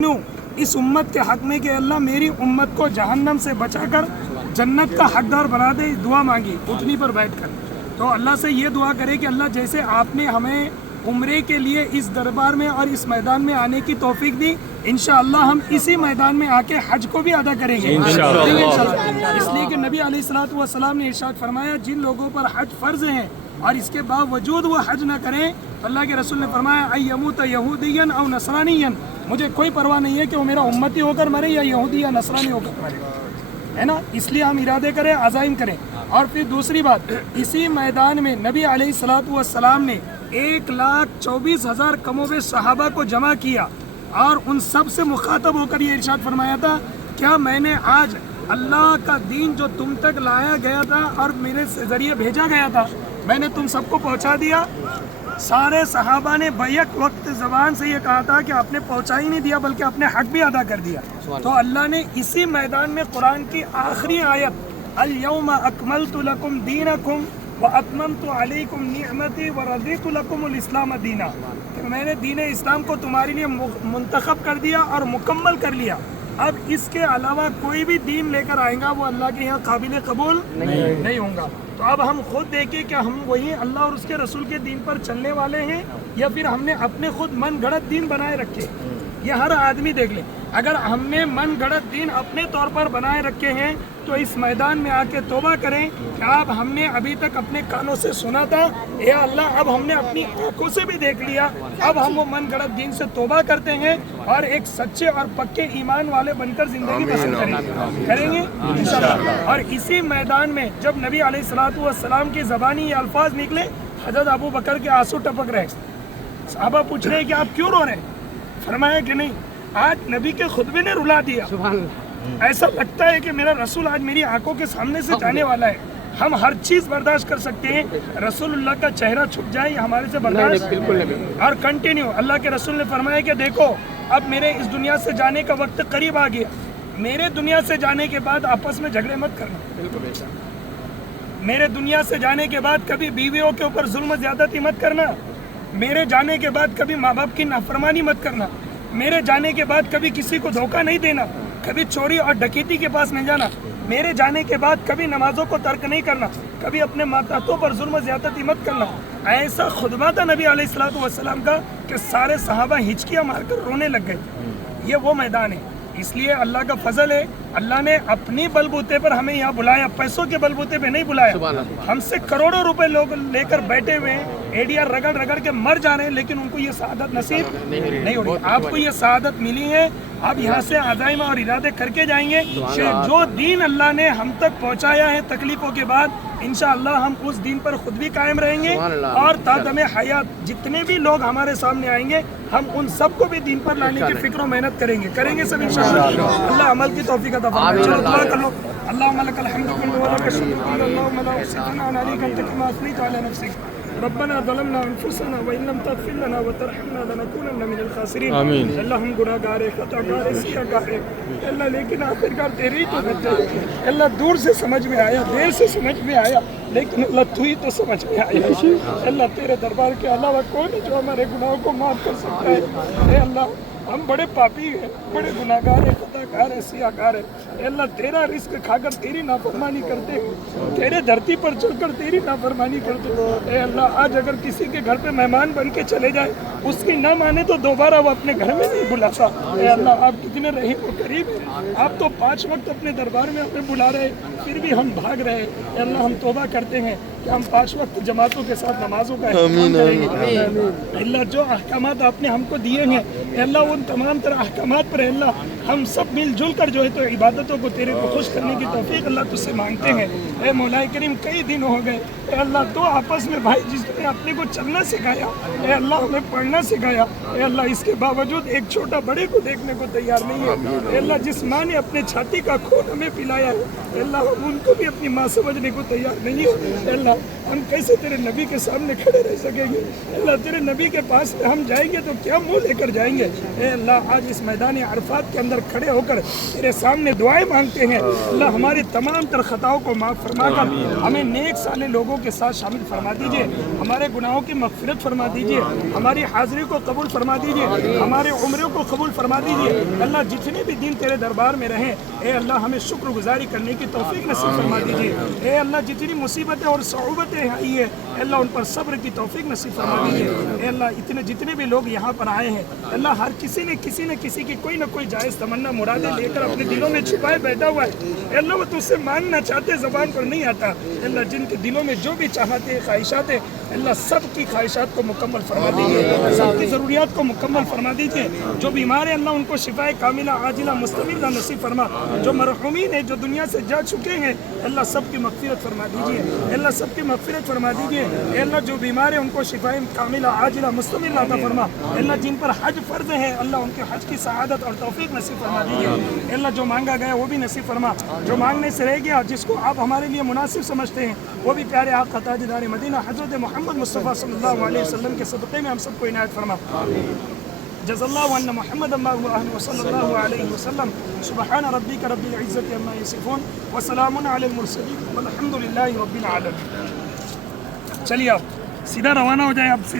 اس امت کے حق میں کہ اللہ میری امت کو جہنم سے بچا کر جنت کا حقدار بنا دے. دعا مانگی اٹھنی پر بیٹھ کر. تو اللہ سے یہ دعا کرے کہ اللہ جیسے آپ نے ہمیں عمرے کے لیے اس دربار میں اور اس میدان میں آنے کی توفیق دی، انشاءاللہ ہم اسی میدان میں آ کے حج کو بھی ادا کریں گے انشاءاللہ. اس لیے کہ نبی علیہ الصلوۃ والسلام نے ارشاد فرمایا جن لوگوں پر حج فرض ہیں اور اس کے باوجود وہ حج نہ کریں تو اللہ کے رسول نے فرمایا ایموت یہودیا او نصرانیا، مجھے کوئی پرواہ نہیں ہے کہ وہ میرا امتی ہو کر مرے یا یہودی یا نصرانی ہو کر مرے، ہے نا. اس لیے ہم ارادے کریں، عزائم کریں. اور پھر دوسری بات، اسی میدان میں نبی علیہ الصلوۃ والسلام نے 1,24,000 کم و بیش صحابہ کو جمع کیا اور ان سب سے مخاطب ہو کر یہ ارشاد فرمایا تھا کیا میں نے آج اللہ کا دین جو تم تک لایا گیا تھا اور میرے ذریعے بھیجا گیا تھا میں نے تم سب کو پہنچا دیا؟ سارے صحابہ نے بیک وقت زبان سے یہ کہا تھا کہ آپ نے پہنچا ہی نہیں دیا بلکہ اپنے حق بھی ادا کر دیا. تو اللہ نے اسی میدان میں قرآن کی آخری آیت الیوم اکملت لکم دینکم واتممت علیکم نعمتی ورضیت لکم الاسلام دینا، کہ میں نے دین اسلام کو تمہارے لیے منتخب کر دیا اور مکمل کر لیا. اب اس کے علاوہ کوئی بھی دین لے کر آئے گا وہ اللہ کے یہاں قابل قبول نہیں ہوں گا. تو اب ہم خود دیکھیں کہ ہم وہی اللہ اور اس کے رسول کے دین پر چلنے والے ہیں یا پھر ہم نے اپنے خود من گھڑت دین بنائے رکھے. یہ ہر آدمی دیکھ لے، اگر ہم نے من گھڑت دین اپنے طور پر بنائے رکھے ہیں تو اس میدان میں آ کے توبہ کریں کہ آپ ہم نے ابھی تک اپنے کانوں سے سنا تھا، اے اللہ اب ہم نے اپنی آنکھوں سے بھی دیکھ لیا، اب ہم وہ من گھڑت دین سے توبہ کرتے ہیں اور ایک سچے اور پکے ایمان والے بن کر زندگی بسر کریں گے انشاءاللہ. اور اسی میدان میں جب نبی علیہ الصلوۃ والسلام کی زبانی یہ الفاظ نکلے، حضرت ابو بکر کے آنسو ٹپک رہے. صحابہ پوچھ رہے ہیں کہ آپ کیوں رو رہے ہیں؟ فرمایا کہ نہیں، آج نبی کے خطبے نے رلا دیا. ایسا لگتا ہے کہ میرا رسول آج میری آنکھوں کے سامنے سے جانے والا ہے. ہم ہر چیز برداشت کر سکتے ہیں، رسول اللہ کا چہرہ چھپ جائے یہ ہمارے سے برداشت بالکل نہیں. اور کنٹینیو اللہ کے رسول نے فرمایا کہ دیکھو اب میرے اس دنیا سے جانے کا وقت قریب آ گیا، میرے دنیا سے جانے کے بعد آپس میں جھگڑے مت کرنا، میرے دنیا سے جانے کے بعد کبھی بیویوں کے اوپر ظلم زیادتی مت کرنا، میرے جانے کے بعد کبھی ماں باپ کی نافرمانی مت کرنا، میرے جانے کے بعد کبھی کسی کو دھوکہ نہیں دینا، کبھی چوری اور ڈکیتی کے پاس نہیں جانا، میرے جانے کے بعد کبھی نمازوں کو ترک نہیں کرنا، کبھی اپنے ماتحتوں پر ظلم و زیادتی مت کرنا. ایسا خطبہ تھا نبی علیہ الصلوۃ والسلام کا کہ سارے صحابہ ہچکیاں مار کر رونے لگ گئے. یہ وہ میدان ہے. اس لیے اللہ کا فضل ہے، اللہ نے اپنی بلبوتے پر ہمیں یہاں بلایا، پیسوں کے بلبوتے پہ نہیں بلایا. ہم سے کروڑوں روپے لوگ لے کر بیٹھے ہوئے ہیں، ADR رگڑ رگڑ کے مر جا رہے ہیں لیکن ان کو یہ سعادت نصیب نہیں ہو رہی. آپ کو یہ سعادت ملی ہے، آپ یہاں سے عزائم اور ارادے کر کے جائیں گے کہ جو دین اللہ نے ہم تک پہنچایا ہے تکلیفوں کے بعد انشاءاللہ ہم اس دین پر خود بھی قائم رہیں گے اور تا دم حیات جتنے بھی لوگ ہمارے سامنے آئیں گے ہم ان سب کو بھی دین پر لانے کی فکر و محنت کریں گے سب انشاءاللہ. اللہ عمل کی توفیق عطا فرمائے. چلو دعا کر لو. اللہم لک الحمد کلہ ولک الشکر اللہم لا احصی ثناء علیک انت کما اثنیت علی نفسک. ربنا ظلمنا انفسنا وان لم تغفر لنا وترحمنا لنكونن من الخاسرین. اللہ ہم گناہ گار ہیں، خطا کار ہیں، سیاہ کار ہیں اللہ، لیکن آخرکار تیری تو اللہ دور سے سمجھ میں آیا، دیر سے سمجھ میں آیا لیکن اللہ تو ہی تو سمجھ میں آیا. اللہ تیرے دربار کے علاوہ کون ہے جو ہمارے گناہوں کو معاف کر سکتا ہے؟ اے اللہ ہم بڑے پاپی ہیں، بڑے گناہ گار ہیں، خطا کار ہیں، سیاہ کار ہیں. اے اللہ تیرا رزق کھا کر تیری نافرمانی کرتے ہیں، تیرے دھرتی پر چل کر تیری نافرمانی کرتے ہیں. اے اللہ آج اگر کسی کے گھر پہ مہمان بن کے چلے جائے اس کی نہ مانے تو دوبارہ وہ اپنے گھر میں نہیں بلاتا. اے اللہ آپ کتنے رحیم و کریم ہیں، آپ تو 5 وقت اپنے دربار میں ہمیں بلا رہے پھر بھی ہم بھاگ رہے. اے اللہ ہم توبہ کرتے ہیں کہ ہم 5 وقت جماعتوں کے ساتھ نمازوں کا اہتمام کریں گے. اللہ جو احکامات آپ نے ہم کو دیے ہیں اے اللہ ان تمام طرح احکامات پر اللہ ہم سب مل جل کر جو ہے تو عبادتوں کو تیرے کو خوش کرنے کی توفیق اللہ تجھ سے مانگتے ہیں. اے مولا کریم کئی دن ہو گئے اے اللہ تو آپس میں بھائی جس نے اپنے کو چلنا سکھایا، اے اللہ ہمیں پڑھنا سکھایا، اے اللہ اس کے باوجود ایک چھوٹا بڑے کو دیکھنے کو تیار نہیں ہے. اے اللہ جس ماں نے اپنے چھاتی کا خون ہمیں پلایا ہے اے اللہ ہم ان کو بھی اپنی ماں سمجھنے کو تیار نہیں ہے. اے اللہ ہم کیسے تیرے نبی کے سامنے کھڑے رہ سکیں گے؟ اللہ تیرے نبی کے پاس میں ہم جائیں گے تو کیا منہ لے کر جائیں گے؟ اے اللہ آج اس میدان عرفات کے اندر کھڑے ہو کر تیرے سامنے دعائیں مانگتے ہیں، اللہ ہماری تمام تر خطاؤں کو معاف فرما کر ہمیں نیک صالح لوگوں کے ساتھ شامل فرما دیجیے، ہمارے گناہوں کی مغفرت فرما دیجیے، ہماری حاضری کو قبول فرما دیجیے، ہمارے عمروں کو قبول فرما دیجیے۔ اللہ جتنے بھی دن تیرے دربار میں رہیں، اے اللہ ہمیں شکر گزاری کرنے کی توفیق نصیب فرما دیجیے۔ اے اللہ جتنی مصیبتیں اور صعوبتیں آئی ہیں، اے اللہ ان پر صبر کی توفیق نصیب فرما دیجیے۔ اے اللہ جتنے بھی لوگ یہاں پر آئے ہیں، اللہ ہر کسی نے کسی کی کوئی نہ کوئی جائز تمنا مرادیں لے کر اپنے دلوں میں چھپائے بیٹھا ہوا ہے، اے اللہ وہ تجھ سے مانگنا چاہتے زبان پر نہیں آتا، اے اللہ جن کے دلوں میں جو بھی چاہتے خواہشات ہیں، اللہ سب کی خواہشات کو مکمل فرما دیجیے، سب کی ضروریات کو مکمل فرما دیجیے۔ جو بیمار ہیں اللہ ان کو شفائے کاملہ عاجلہ مستمرہ نصیب فرما، جو مرحومین ہیں جو دنیا سے جا چکے ہیں اللہ سب کی مغفرت فرما دیجیے، اللہ سب کی مغفرت فرما دیجیے۔ اے اللہ جو بیمار ہیں ان کو شفائے کاملہ عاجلہ مستمرہ عطا فرما، اللہ جن پر حج فرض ہے اللہ ان کے حج کی سعادت اور توفیق نصیب فرما دیجیے۔ اے اللہ جو مانگا گیا وہ بھی نصیب فرما، جو مانگنے سے رہ گیا جس کو آپ ہمارے لیے مناسب سمجھتے ہیں وہ بھی پیارے آپ کا تاجدار مدینہ حضرت محمد مصطفیٰ صلی اللہ علیہ وسلم کے صدقے میں ہم سب کو عنایت فرما۔ جزا اللہ عنا محمد صلی اللہ علیہ وسلم۔ سبحان ربک رب العزت عما یصفون وسلام علی المرسلین والحمد للہ رب العالمین۔ چلیے آپ سیدھا روانہ ہو جائیں، اب سیدھا